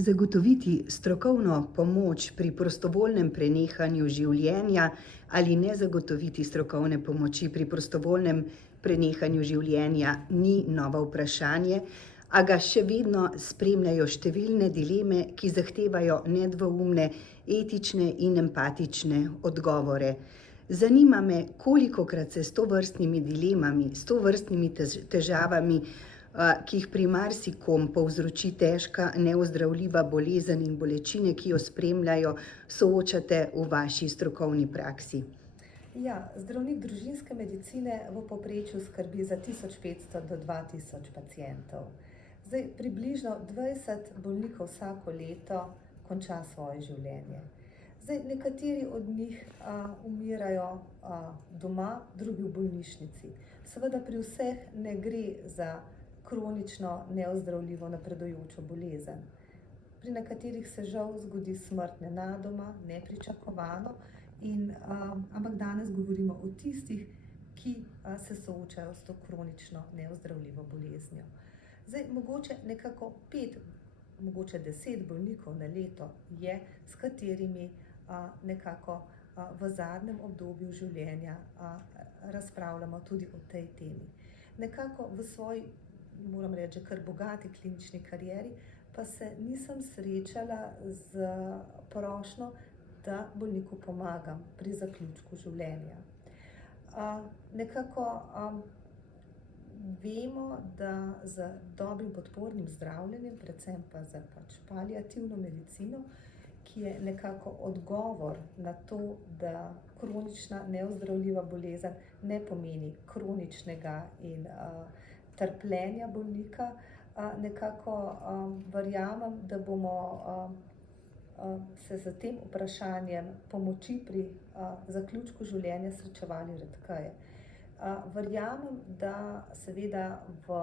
Zagotoviti strokovno pomoč pri prostovoljnem prenehanju življenja ali ne zagotoviti strokovne pomoči pri prostovoljnem prenehanju življenja ni novo vprašanje, a ga še vedno spremljajo številne dileme, ki zahtevajo nedvoumne, etične in empatične odgovore. Zanima me, kolikokrat se s tovrstnimi dilemami, s tovrstnimi težavami, ki jih pri marsikom povzroči težka, neozdravljiva bolezen in bolečine, ki jo spremljajo, soočate v vaši strokovni praksi. Ja, zdravnik družinske medicine v povprečju skrbi za 1500 do 2000 pacientov. Zdaj, približno 20 bolnikov vsako leto konča svoje življenje. Zdaj, nekateri od njih umirajo doma, drugi v bolnišnici. Seveda pri vseh ne gre za kronično neozdravljivo napredujočo bolezen. Pri nekaterih se žal zgodi smrt nenadoma, nepričakovano, ampak danes govorimo o tistih, ki se soočajo s to kronično neozdravljivo boleznijo. Zdaj, mogoče nekako 5, mogoče 10 bolnikov na leto je, s katerimi nekako v zadnjem obdobju življenja razpravljamo tudi o tej temi. Nekako v svoji, moram reči, kar bogati klinični karieri, pa se nisem srečala z prošnjo, da bolniku pomagam pri zaključku življenja. Nekako vemo, da z dobrim podpornim zdravljenjem, predvsem pa za paliativno medicino, ki je nekako odgovor na to, da kronična neozdravljiva bolezen ne pomeni kroničnega in trpljenja bolnika, nekako verjamem, da bomo se z tem vprašanjem pomoči pri zaključku življenja srečevali redkeje. Verjamem, da seveda v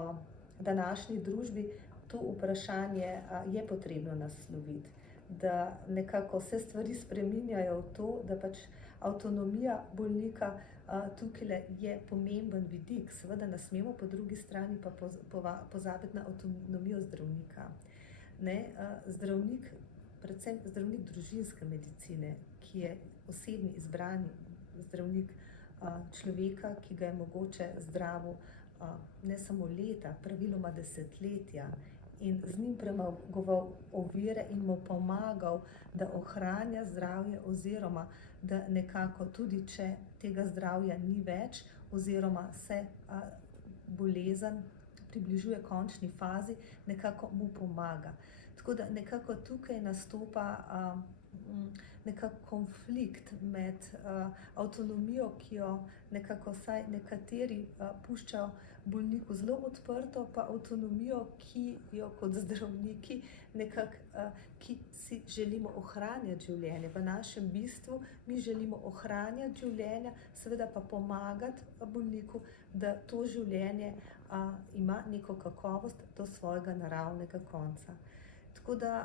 današnji družbi to vprašanje je potrebno nasloviti, da nekako se stvari spreminjajo v to, da avtonomija bolnika tukaj je pomemben vidik. Seveda ne smemo po drugi strani pa pozabiti na avtonomijo zdravnika. Zdravnik, predvsem zdravnik družinske medicine, ki je osebni izbrani zdravnik človeka, ki ga je mogoče zdravil ne samo leta, praviloma desetletja, in z njim premagoval ovire in mu pomagal, da ohranja zdravje oziroma da nekako tudi, če tega zdravja ni več oziroma se bolezen približuje končni fazi, nekako mu pomaga. Tako da nekako tukaj nastopa nekako konflikt med avtonomijo, ki jo nekako vsaj nekateri puščajo bolniku zelo odprto, pa avtonomijo, ki jo kot zdravniki nekako, ki si želimo ohranjati življenje. V našem bistvu mi želimo ohranjati življenje, seveda pa pomagati bolniku, da to življenje ima neko kakovost do svojega naravnega konca. Tako da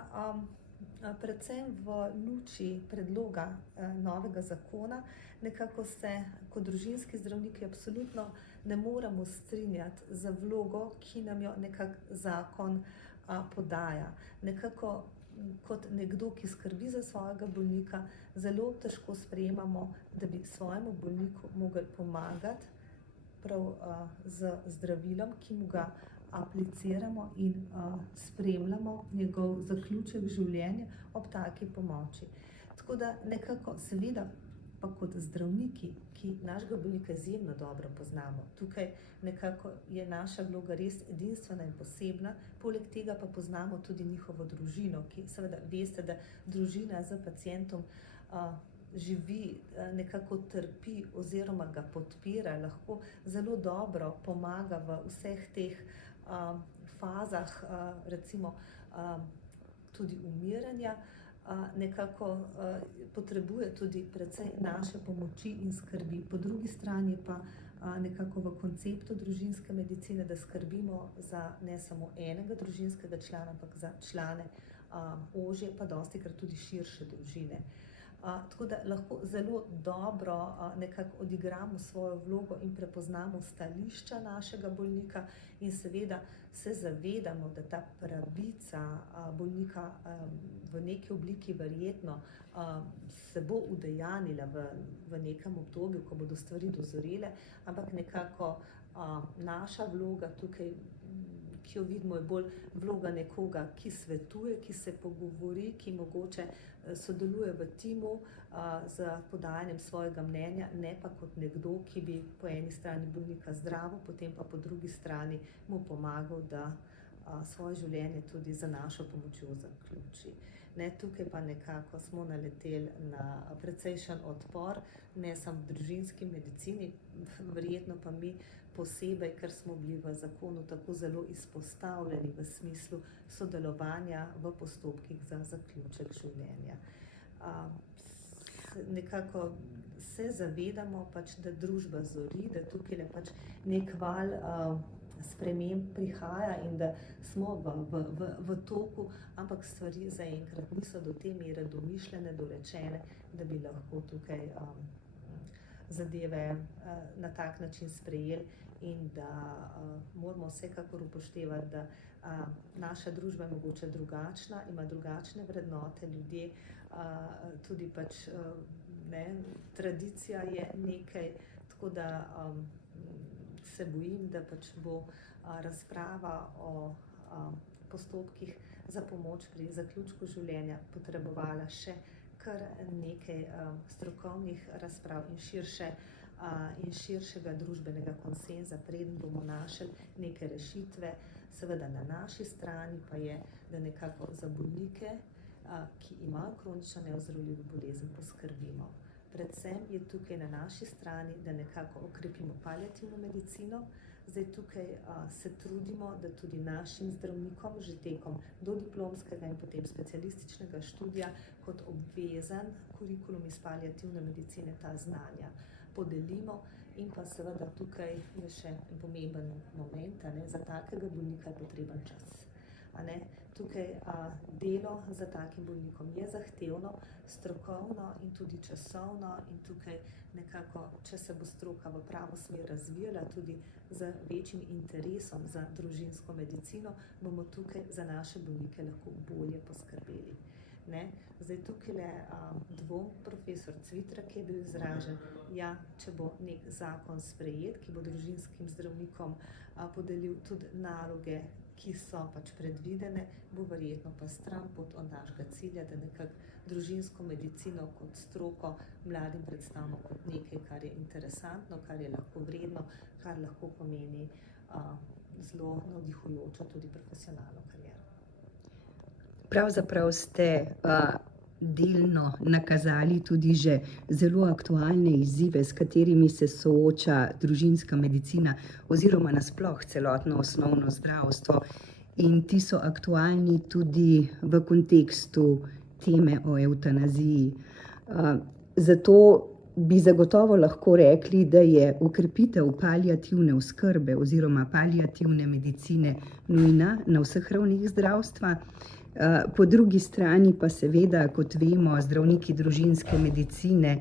predvsem v luči predloga novega zakona nekako se kot družinski zdravniki absolutno ne moremo strinjati z vlogo, ki nam jo nekako zakon podaja. Nekako kot nekdo, ki skrbi za svojega bolnika, zelo težko sprejemamo, da bi svojemu bolniku mogli pomagati prav z zdravilom, ki mu ga apliciramo in spremljamo njegov zaključek življenja ob taki pomoči. Tako da nekako seveda pa kot zdravniki, ki našega bolnika izjemno dobro poznamo, tukaj nekako je naša vloga res edinstvena in posebna, poleg tega pa poznamo tudi njihovo družino, ki seveda veste, da družina z pacientom živi, nekako trpi oziroma ga podpira, lahko zelo dobro pomaga v vseh teh fazah, recimo tudi umiranja, nekako potrebuje tudi precej naše pomoči in skrbi. Po drugi strani pa nekako v konceptu družinske medicine, da skrbimo za ne samo enega družinskega člana, ampak za člane ožje, pa dostikrat tudi širše družine. Tako da lahko zelo dobro nekako odigramo svojo vlogo in prepoznamo stališča našega bolnika in seveda se zavedamo, da ta pravica bolnika v neki obliki verjetno se bo udejanila v nekem obdobju, ko bodo stvari dozorele, ampak nekako naša vloga tukaj, ki jo vidimo, je bolj vloga nekoga, ki svetuje, ki se pogovori, ki mogoče sodeluje v timu z podajanjem svojega mnenja, ne pa kot nekdo, ki bi po eni strani bolnika zdravil, potem pa po drugi strani mu pomagal, da svoje življenje tudi za našo pomočjo zaključi. Tukaj pa nekako smo naleteli na precejšen odpor, ne samo v družinski medicini, verjetno pa mi posebej, ker smo bili v zakonu tako zelo izpostavljeni v smislu sodelovanja v postopkih za zaključek življenja. Nekako se zavedamo, da družba zori, da tukaj nek val sprememb prihaja in da smo v toku, ampak stvari zaenkrat niso do te mere domišljene, dorečene, da bi lahko tukaj zadeve na tak način sprejeli in da moramo vsekakor upoštevati, da naša družba je mogoče drugačna, ima drugačne vrednote, ljudje tudi tradicija je nekaj, tako da se bojim, da bo razprava o postopkih za pomoč pri zaključku življenja potrebovala še kar nekaj strokovnih razprav in širšega družbenega konsenza, preden bomo našli neke rešitve. Seveda na naši strani pa je, da nekako za bolnike, ki imajo kronično neozdravljivo bolezen, poskrbimo. Predvsem je tukaj na naši strani, da nekako okrepimo paliativno medicino. Zdaj tukaj se trudimo, da tudi našim zdravnikom že tekom dodiplomskega in potem specialističnega študija kot obvezen kurikulum iz paliativne medicine ta znanja podelimo in pa seveda tukaj je še pomemben moment, za takega bolnika je potreben čas. Tukaj delo za takim bolnikom je zahtevno, strokovno in tudi časovno in tukaj nekako, če se bo stroka v pravo smer razvijala tudi z večjim interesom za družinsko medicino, bomo tukaj za naše bolnike lahko bolje poskrbeli. Zdaj tukaj dvom profesor Cvitra, ki je bil izražen, če bo nek zakon sprejet, ki bo družinskim zdravnikom podelil tudi naloge, ki so predvidene, bo verjetno pa stran pot od našega cilja, da nekako družinsko medicino kot stroko mladim predstavimo kot nekaj, kar je interesantno, kar je lahko vredno, kar lahko pomeni zelo navdihujočo tudi profesionalno kariero. Pravzaprav ste delno nakazali tudi že zelo aktualne izzive, s katerimi se sooča družinska medicina oziroma nasploh celotno osnovno zdravstvo. In ti so aktualni tudi v kontekstu teme o evtanaziji. Zato bi zagotovo lahko rekli, da je okrepitev paliativne oskrbe oziroma paliativne medicine nujna na vseh ravneh zdravstva. Po drugi strani pa seveda, kot vemo, zdravniki družinske medicine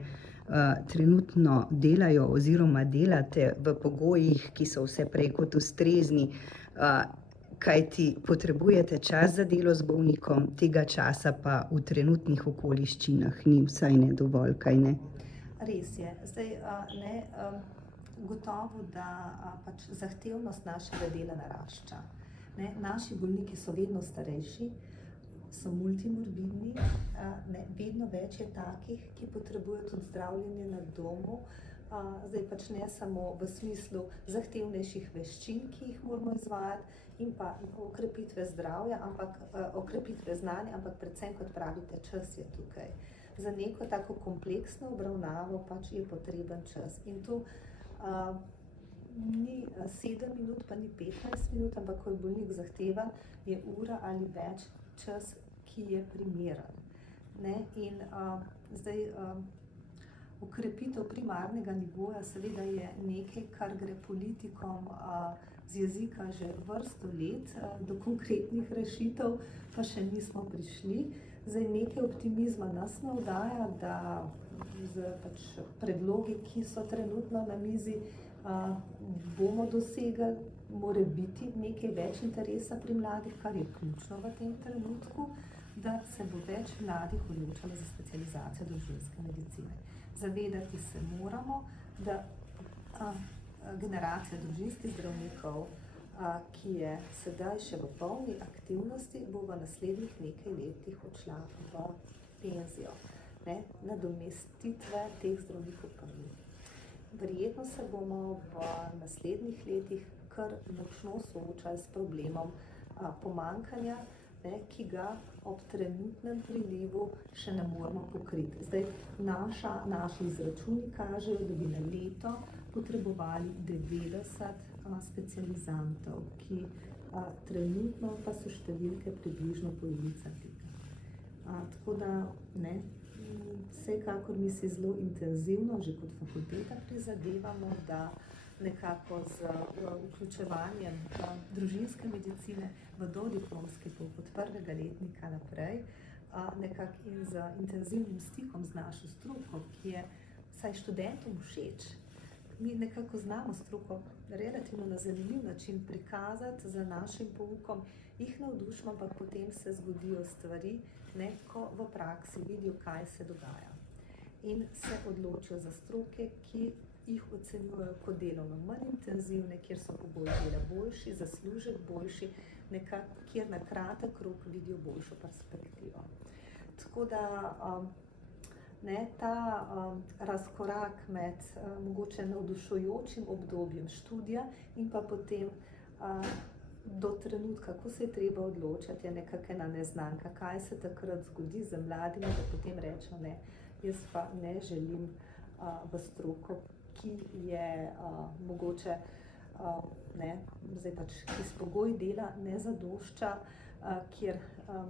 trenutno delajo oziroma delate v pogojih, ki so vse prej kot ustrezni, kajti potrebujete čas za delo z bolnikom, tega časa pa v trenutnih okoliščinah ni, vsaj ne dovolj, kaj ne? Res je. Zdaj, gotovo, da zahtevnost našega dela narašča. Naši bolniki so vedno starejši, so multimorbidni, vedno več je takih, ki potrebujejo tudi zdravljenje na domu. Zdaj ne samo v smislu zahtevnejših veščin, ki jih moramo izvajati, in pa okrepitve zdravja, okrepitve znanja, ampak predvsem, kot pravite, čas je tukaj. Za neko tako kompleksno obravnavo je potreben čas. In tu ni 7 minut, pa ni 15 minut, ampak ko je bolnik zahtevan, je ura ali več čas, ki je primeren. In zdaj okrepitev primarnega nivoja seveda je nekaj, kar gre politikom z jezika že vrsto let, do konkretnih rešitev pa še nismo prišli. Zdaj nekaj optimizma nas navdaja, da z predlogi, ki so trenutno na mizi, bomo dosegli, mora biti nekaj več interesa pri mladih, kar je ključno v tem trenutku, da se bo več mladih odločalo za specializacijo družinske medicine. Zavedati se moramo, da generacija družinskih zdravnikov, ki je sedaj še v polni aktivnosti, bo v naslednjih nekaj letih odšla v penzijo. Nadomestitve teh zdravnikov pa ni. Verjetno se bomo v naslednjih letih kar močno soočali s problemom pomanjkanja, ki ga ob trenutnem prilivu še ne moremo pokriti. Zdaj, naši izračuni kažejo, da bi na leto potrebovali 90 specializantov, ki trenutno pa so številke približno polovica tega. Tako da, vsekakor mi si zelo intenzivno, že kot fakulteta prizadevamo, da nekako z vključevanjem družinske medicine v dodiplomski pouk od prvega letnika naprej, nekako in z intenzivnim stikom z našo stroko, ki je vsaj študentom všeč. Mi nekako znamo stroko relativno na zanimiv način prikazati za našim poukom, jih navdušimo, ampak potem se zgodijo stvari, ko v praksi vidijo, kaj se dogaja. In se odločijo za stroke, ki jih ocenjujejo kot delovno manj intenzivne, kjer so pogoji dela boljši, zaslužek boljši, kjer na kratek rok vidijo boljšo perspektivo. Tako da ta razkorak med mogoče navdušujočim obdobjem študija in pa potem do trenutka, ko se je treba odločati, je nekako ena neznanka, kaj se takrat zgodi z mladimi, da potem rečejo, ne, jaz pa ne želim v stroko, ki je mogoče, zdaj pač iz pogoj dela ne zadošča, kjer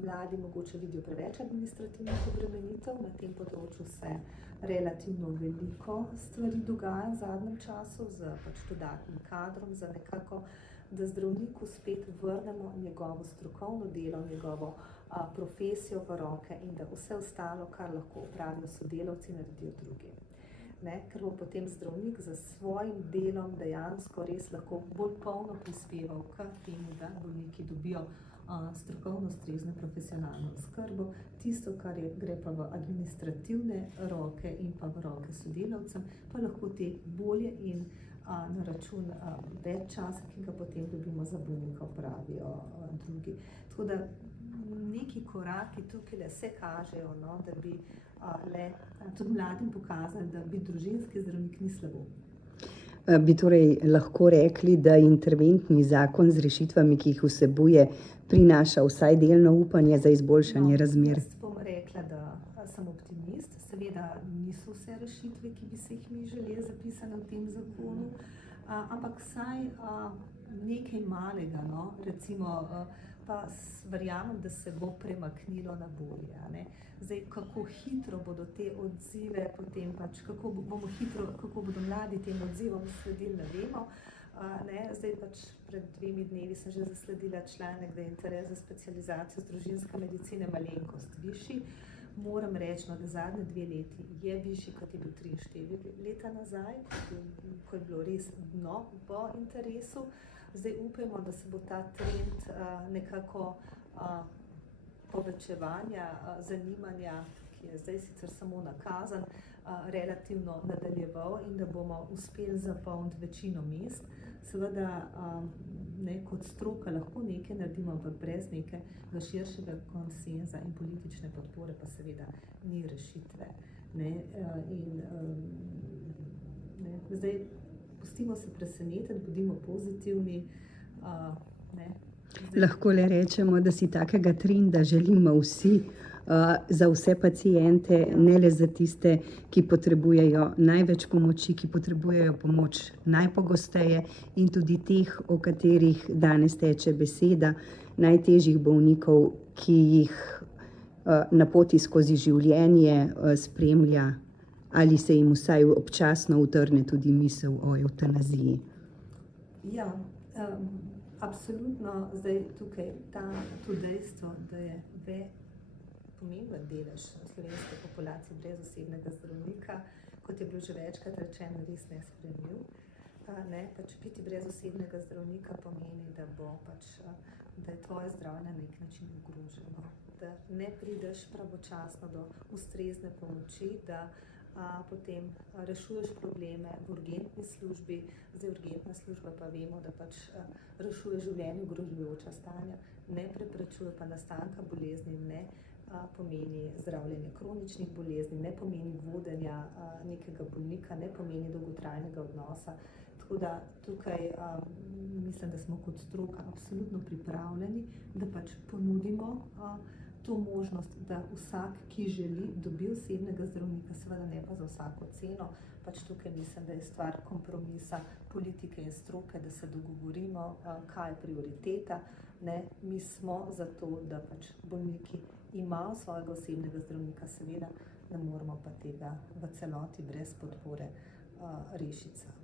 mladi mogoče vidijo preveč administrativnih obremenitev. Na tem področju se relativno veliko stvari dogaja v zadnjem času z pač dodatnim kadrom, za nekako, da zdravniku spet vrnemo njegovo strokovno delo, njegovo profesijo v roke in da vse ostalo, kar lahko opravijo sodelavci, naredijo drugi. Ker bo potem zdravnik za svojim delom dejansko res lahko bolj polno prispeval k temu, da bolniki dobijo strokovno ustrezno profesionalno oskrbo. Tisto, kar gre pa v administrativne roke in pa v roke sodelavcem, pa lahko te bolje in na račun več časa, ki ga potem dobimo za bolnika, opravijo drugi. Tako da neki koraki tukaj se kažejo, da bi tudi mladim pokazali, da biti družinski zdravnik ni slabo. Bi torej lahko rekli, da interventni zakon z rešitvami, ki jih vsebuje, prinaša vsaj delno upanje za izboljšanje razmer? Jaz bom rekla, da sem optimist. Seveda niso vse rešitve, ki bi se jih mi želeli zapisane v tem zakonu, ampak vsaj nekaj malega, recimo, pa verjamem, da se bo premaknilo na bolje. Zdaj, kako hitro bodo te odzive potem pač, kako bodo mladi tem odzivom sledili, ne vemo. Zdaj pač pred 2 dnevi sem že zasledila članek, da je interes za specializacijo z družinske medicine malenkost višji. Moram reči, da zadnje 2 leti je višji, kot je bil 3-4 leta nazaj, ko je bilo res dno v interesu. Zdaj upajmo, da se bo ta trend nekako povečevanja zanimanja, ki je zdaj sicer samo nakazan, relativno nadaljeval in da bomo uspeli zapolniti večino mest. Seveda, kot stroka lahko nekaj naredimo, ampak brez nekega širšega konsenza in politične podpore pa seveda ni rešitve. Zdaj, pustimo se presenetiti, bodimo pozitivni. Lahko le rečemo, da si takega trenda želimo vsi, za vse paciente, ne le za tiste, ki potrebujejo največ pomoči, ki potrebujejo pomoč najpogosteje in tudi teh, o katerih danes teče beseda, najtežjih bolnikov, ki jih na poti skozi življenje spremlja ali se jim vsaj občasno utrne tudi misel o evtanaziji. Ja, Absolutno, zdaj tukaj to dejstvo, da je pomemben delež slovenske populacije brez osebnega zdravnika, kot je bilo že večkrat rečeno, res nesprejemljiv. Pač biti brez osebnega zdravnika pomeni, da je tvoje zdravje na nek način ogroženo, da ne prideš pravočasno do ustrezne pomoči, da potem rešuješ probleme v urgentni službi. Zdaj urgentna služba pa vemo, da pač rešuje življenje ogrožujoča stanja, ne preprečuje pa nastanka bolezni, ne pomeni zdravljenje kroničnih bolezni, ne pomeni vodenja nekega bolnika, ne pomeni dolgotrajnega odnosa. Tako da tukaj mislim, da smo kot stroka absolutno pripravljeni, da pač ponudimo to možnost, da vsak, ki želi, dobi osebnega zdravnika, seveda ne pa za vsako ceno. Pač tukaj mislim, da je stvar kompromisa politike in stroke, da se dogovorimo, kaj je prioriteta. Mi smo za to, da pač bolniki imajo svojega osebnega zdravnika, seveda ne moremo pa tega v celoti brez podpore rešiti.